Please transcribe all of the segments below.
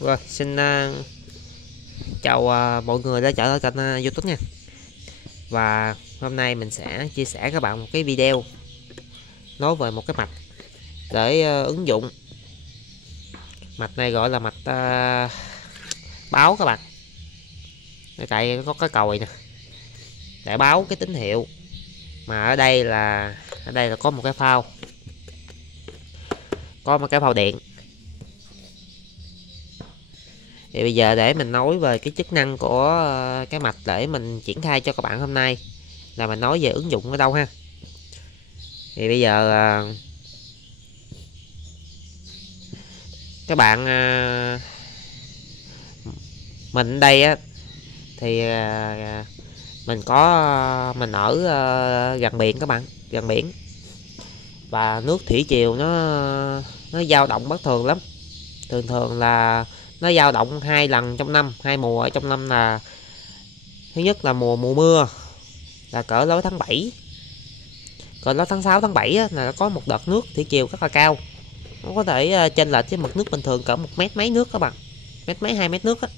Rồi, xin chào mọi người đã trở lại kênh YouTube nha. Và hôm nay mình sẽ chia sẻ các bạn một cái video nói về một cái mạch để ứng dụng. Mạch này gọi là mạch báo các bạn. Tại có cái còi nè để báo cái tín hiệu, mà ở đây là có một cái phao, điện. Thì bây giờ để mình nói về cái chức năng của cái mạch để mình triển khai cho các bạn hôm nay, là mình nói về ứng dụng ở đâu ha. Thì bây giờ các bạn mình đây á, thì mình ở gần biển các bạn, gần biển, và nước thủy triều nó dao động bất thường lắm. Thường là nó dao động 2 lần trong năm, 2 mùa ở trong năm. Là thứ nhất là mùa mưa là cỡ lối tháng 7, còn nó tháng 6 tháng 7 á, là có một đợt nước thủy triều rất là cao, nó có thể chênh lệch với mực nước bình thường cỡ 1 mét mấy nước các bạn, mét mấy 2 mét nước á.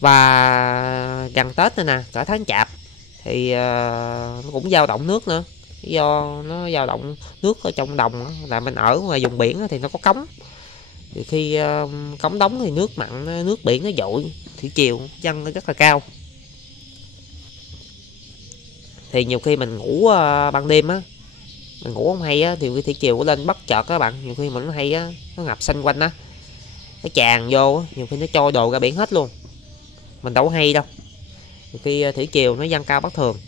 Và gần Tết này nè, cỡ tháng Chạp thì nó cũng dao động nước nữa, do nó dao động nước ở trong đồng á, là mình ở ngoài vùng biển á, thì nó có cống. Thì khi cống đóng thì nước mặn, nước biển nó dội, thủy triều dâng rất là cao. Thì nhiều khi mình ngủ ban đêm á, mình ngủ không hay á, thì cái thủy triều nó lên bất chợt các bạn. Nhiều khi mình nó hay á, nó ngập xanh quanh á, nó tràn vô á, nhiều khi nó trôi đồ ra biển hết luôn, mình đâu có hay đâu. Nhiều khi thủy triều nó dâng cao bất thường.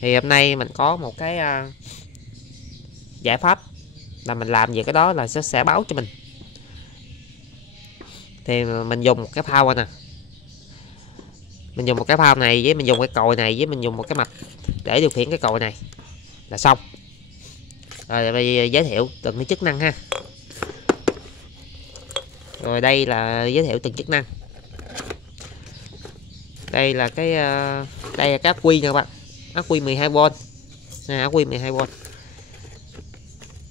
Thì hôm nay mình có một cái giải pháp là mình làm về cái đó, là sẽ báo cho mình. Thì mình dùng một cái phao nè, mình dùng một cái phao này, với mình dùng cái còi này, với mình dùng một cái mạch để điều khiển cái còi này là xong. Rồi bây giờ giới thiệu từng cái chức năng ha. Rồi đây là giới thiệu từng chức năng. Đây là cái đây là cái ắc quy nha các bạn, ắc quy 12V nè, ắc quy 12V.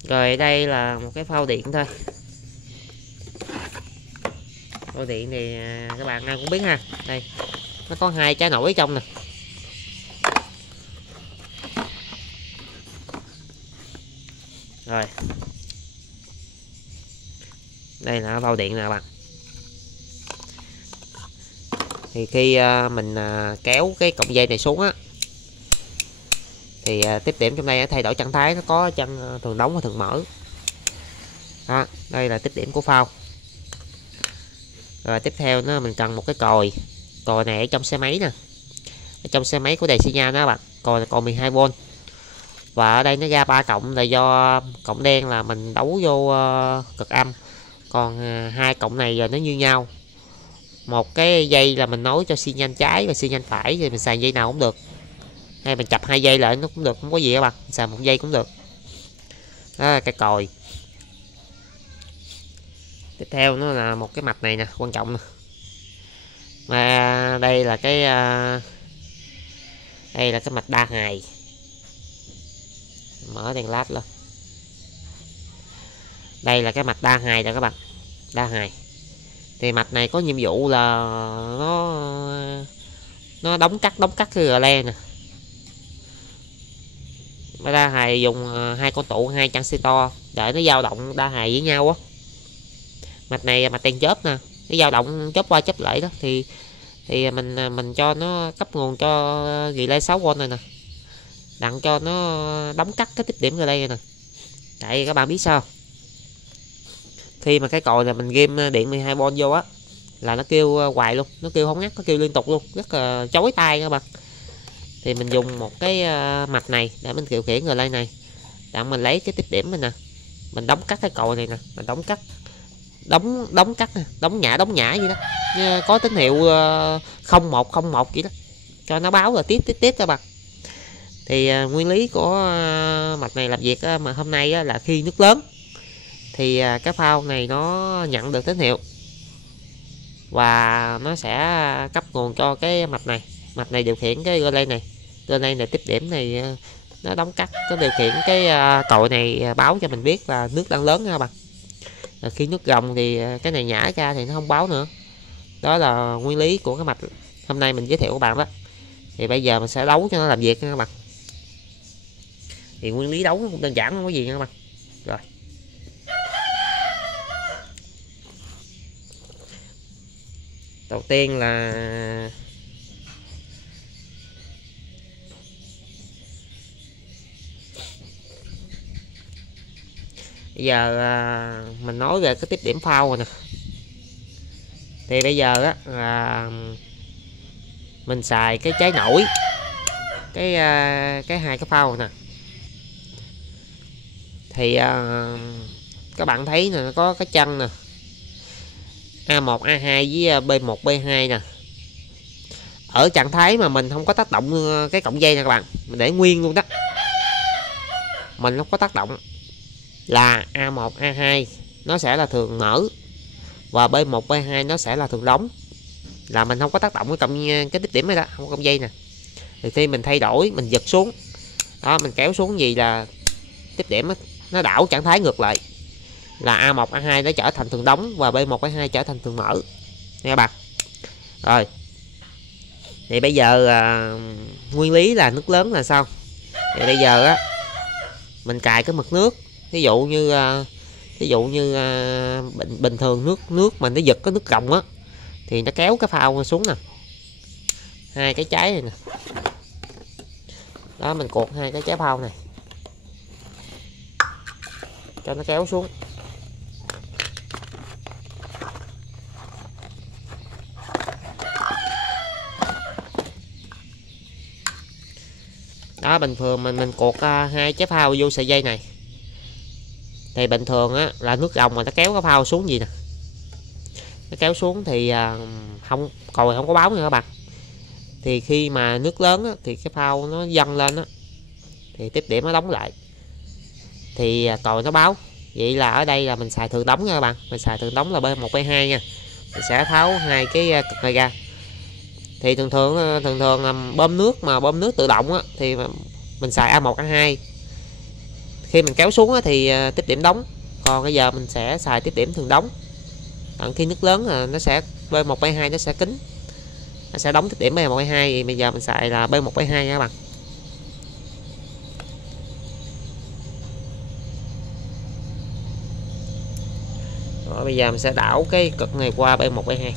Rồi đây là một cái phao điện thôi. Phao điện thì các bạn ai cũng biết ha. Đây nó có 2 trái nổi ở trong nè. Rồi đây là phao điện nè các bạn. Thì khi mình kéo cái cọng dây này xuống á, thì tiếp điểm trong đây nó thay đổi trạng thái, nó có chân thường đóng và thường mở đó. Đây là tiếp điểm của phao. Rồi tiếp theo nó mình cần một cái còi này ở trong xe máy nè, ở trong xe máy của đèn xi nhan đó các bạn. Còi là còi 12V, và ở đây nó ra 3 cộng là do cộng đen là mình đấu vô cực âm, còn 2 cộng này giờ nó như nhau. Một cái dây là mình nối cho xi nhan trái và xi nhan phải, thì mình xài dây nào cũng được, hay mình chập 2 dây lại nó cũng được, không có gì các bạn, xài 1 dây cũng được. Đó là cái còi. Tiếp theo nó là một cái mạch này nè, quan trọng nè. Mà đây là cái mạch đa hài. Mở đèn led lên. Đây là cái mạch đa hài rồi các bạn, đa hài. Thì mạch này có nhiệm vụ là nó đóng cắt cái rờ le nè. Đa hài dùng 2 con tụ 2 transistor để nó dao động đa hài với nhau á. Mạch này mạch đèn chớp nè, nó dao động chớp qua chớp lại đó, thì mình cho nó cấp nguồn cho relay 6V này nè, đặng cho nó đóng cắt cái tiếp điểm rờ le nè. Tại các bạn biết sao, khi mà cái còi là mình ghim điện 12V vô á, là nó kêu hoài luôn, nó kêu không ngắt, nó kêu liên tục luôn, rất là chói tai các bạn. Thì mình dùng một cái mạch này để mình điều khiển relay này, đặng mình lấy cái tiếp điểm mình nè, mình đóng cắt cái còi này nè, mình đóng cắt nè, đóng nhả vậy đó, có tín hiệu 0101 vậy đó, cho nó báo là tiếp các bạn. Thì nguyên lý của mạch này làm việc mà hôm nay là khi nước lớn thì cái phao này nó nhận được tín hiệu và nó sẽ cấp nguồn cho cái mạch này điều khiển cái relay này tiếp điểm này, nó đóng cắt, nó điều khiển cái còi này báo cho mình biết là nước đang lớn nha các bạn. Khi nước gồng thì cái này nhả ra thì nó không báo nữa. Đó là nguyên lý của cái mạch hôm nay mình giới thiệu các bạn đó. Thì bây giờ mình sẽ đấu cho nó làm việc nha các bạn. Thì nguyên lý đấu nó cũng đơn giản, không có gì nha các bạn. Rồi, đầu tiên là bây giờ mình nói về cái tiếp điểm phao rồi nè. Thì bây giờ á là mình xài cái trái nổi, cái hai cái phao nè. Thì các bạn thấy nè, nó có cái chân nè, A1 A2 với B1 B2 nè. Ở trạng thái mà mình không có tác động cái cọng dây nè các bạn, mình để nguyên luôn đó, mình không có tác động, là A1 A2 nó sẽ là thường mở và B1 B2 nó sẽ là thường đóng, là mình không có tác động cái tiếp điểm này đó, không có cọng dây nè. Thì khi mình thay đổi, mình giật xuống đó, mình kéo xuống gì là tiếp điểm nó đảo trạng thái ngược lại, là A1 A2 nó trở thành thường đóng và B1 B2 trở thành thường mở nha các bạn. Rồi thì bây giờ nguyên lý là nước lớn là sao. Thì bây giờ á mình cài cái mực nước, ví dụ như bình thường nước mình nó giật cái nước gồng á thì nó kéo cái phao xuống nè, hai cái trái này nè. Đó, mình cột hai cái trái phao này cho nó kéo xuống. Đó, bình thường mình cột hai trái phao vô sợi dây này thì bình thường á là nước gồng mà nó kéo cái phao xuống gì nè, nó kéo xuống thì không còi không có báo nha các bạn. Thì khi mà nước lớn á, thì cái phao nó dâng lên á, thì tiếp điểm nó đóng lại thì còi nó báo. Vậy là ở đây là mình xài thường đóng nha các bạn, mình xài thường đóng là B1 B2 nha. Mình sẽ tháo hai cái cực này ra. Thì thường thường là bơm nước tự động á, thì mình xài A1 A2. Khi mình kéo xuống á, thì tiếp điểm đóng, còn bây giờ mình sẽ xài tiếp điểm thường đóng. Còn khi nước lớn là nó sẽ B1 B2 nó sẽ kín, nó sẽ đóng tiếp điểm B1 B2. Thì bây giờ mình xài là B1 B2 nha các bạn. Rồi, bây giờ mình sẽ đảo cái cực này qua B1 B2.